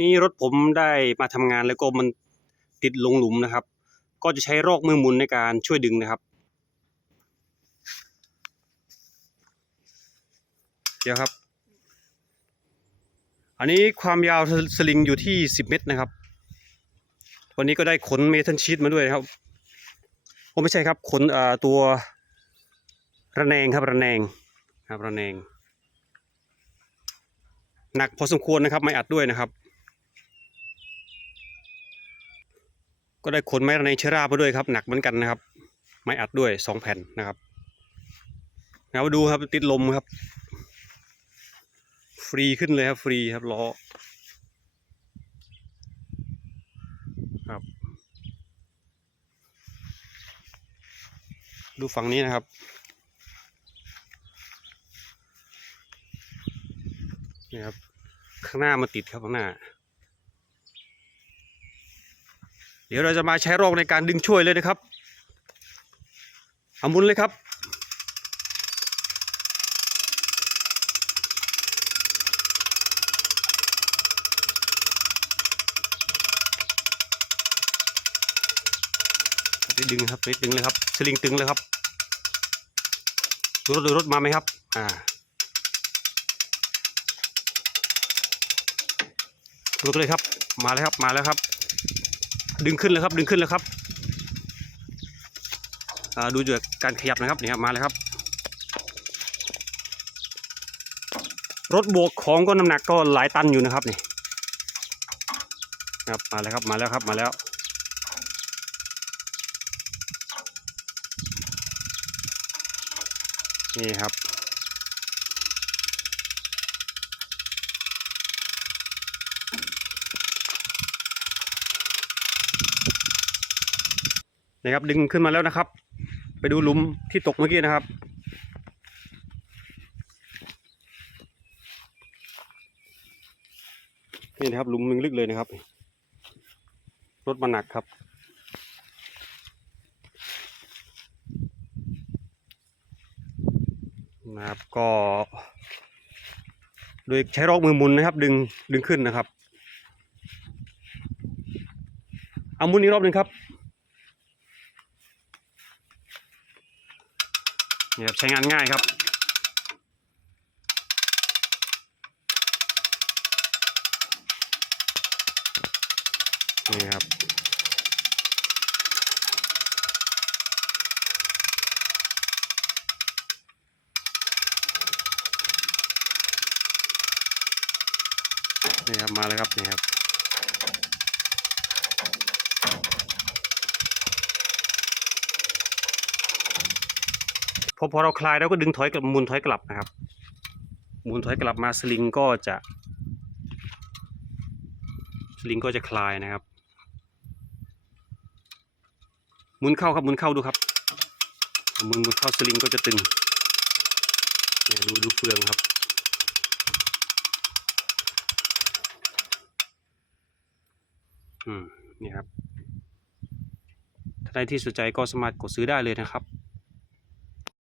นี่รถผมได้มาทำงานแล้วก็มันติดลงหลุมนะครับ ก็จะใช้รอกมือหมุนในการช่วยดึงนะครับ เดี๋ยวครับ อันนี้ความยาวสลิงอยู่ที่ 10 เมตรนะครับ วันนี้ก็ได้ขนเมทัลชีตมาด้วยนะครับโอ้ไม่ใช่ครับขนตัวระแนงครับระแนงครับระแนงหนักพอสมควรนะครับ ไม่อัดด้วยนะครับ ก็ได้ขนไม้ระแนงเชอรามาด้วยครับ หนักเหมือนกันนะครับ ไม้อัดด้วยสองแผ่นนะครับเอามาดูครับติดลมครับ ฟรีขึ้นเลยครับฟรีครับล้อครับ ดูฝั่งนี้นะครับนี่ครับข้างหน้ามันติดครับข้างหน้า เดี๋ยวเราจะมาใช้รอกในการดึงช่วยเลยนะครับเอามุนเลยครับ ดึงครับดึงเลยครับสลิงตึงเลยครับดูรถดูรถมาไหมครับ อ่าดูเลยครับ มาแล้วครับ มาแล้วครับ ดึงขึ้นเลยครับ ดึงขึ้นเลยครับดูจากการขยับนะครับนี่ครับมาแล้วครับ รถบวกของก็น้ำหนักก็หลายตันอยู่นะครับนี่ครับมาแล้วครับมาแล้วครับมาแล้วนี่ครับ นี่ครับดึงขึ้นมาแล้วนะครับ ไปดูหลุมที่ตกเมื่อกี้นะครับนี่นะครับหลุมลึกเลยนะครับ รถมันหนักครับ นะครับก็โดยใช้รอกมือมุนนะครับ ดึงดึงขึ้นนะครับ เอามุนอีกรอบหนึ่งครับ นี่ครับใช้งานง่ายครับ นี่ครับ นี่ครับ มาเลยครับ นี่ครับ พอพอเราคลายแล้วก็ดึงถอยกลับมุนถอยกลับนะครับมุนถอยกลับมาสลิงก็จะสลิงก็จะคลายนะครับหมุนเข้าครับหมุนเข้าดูครับหมุนหมุนเข้าสลิงก็จะตึงดูดูเฟืองครับ อืมนี่ครับถ้าใครที่สนใจก็สามารถกดซื้อได้เลยนะครับ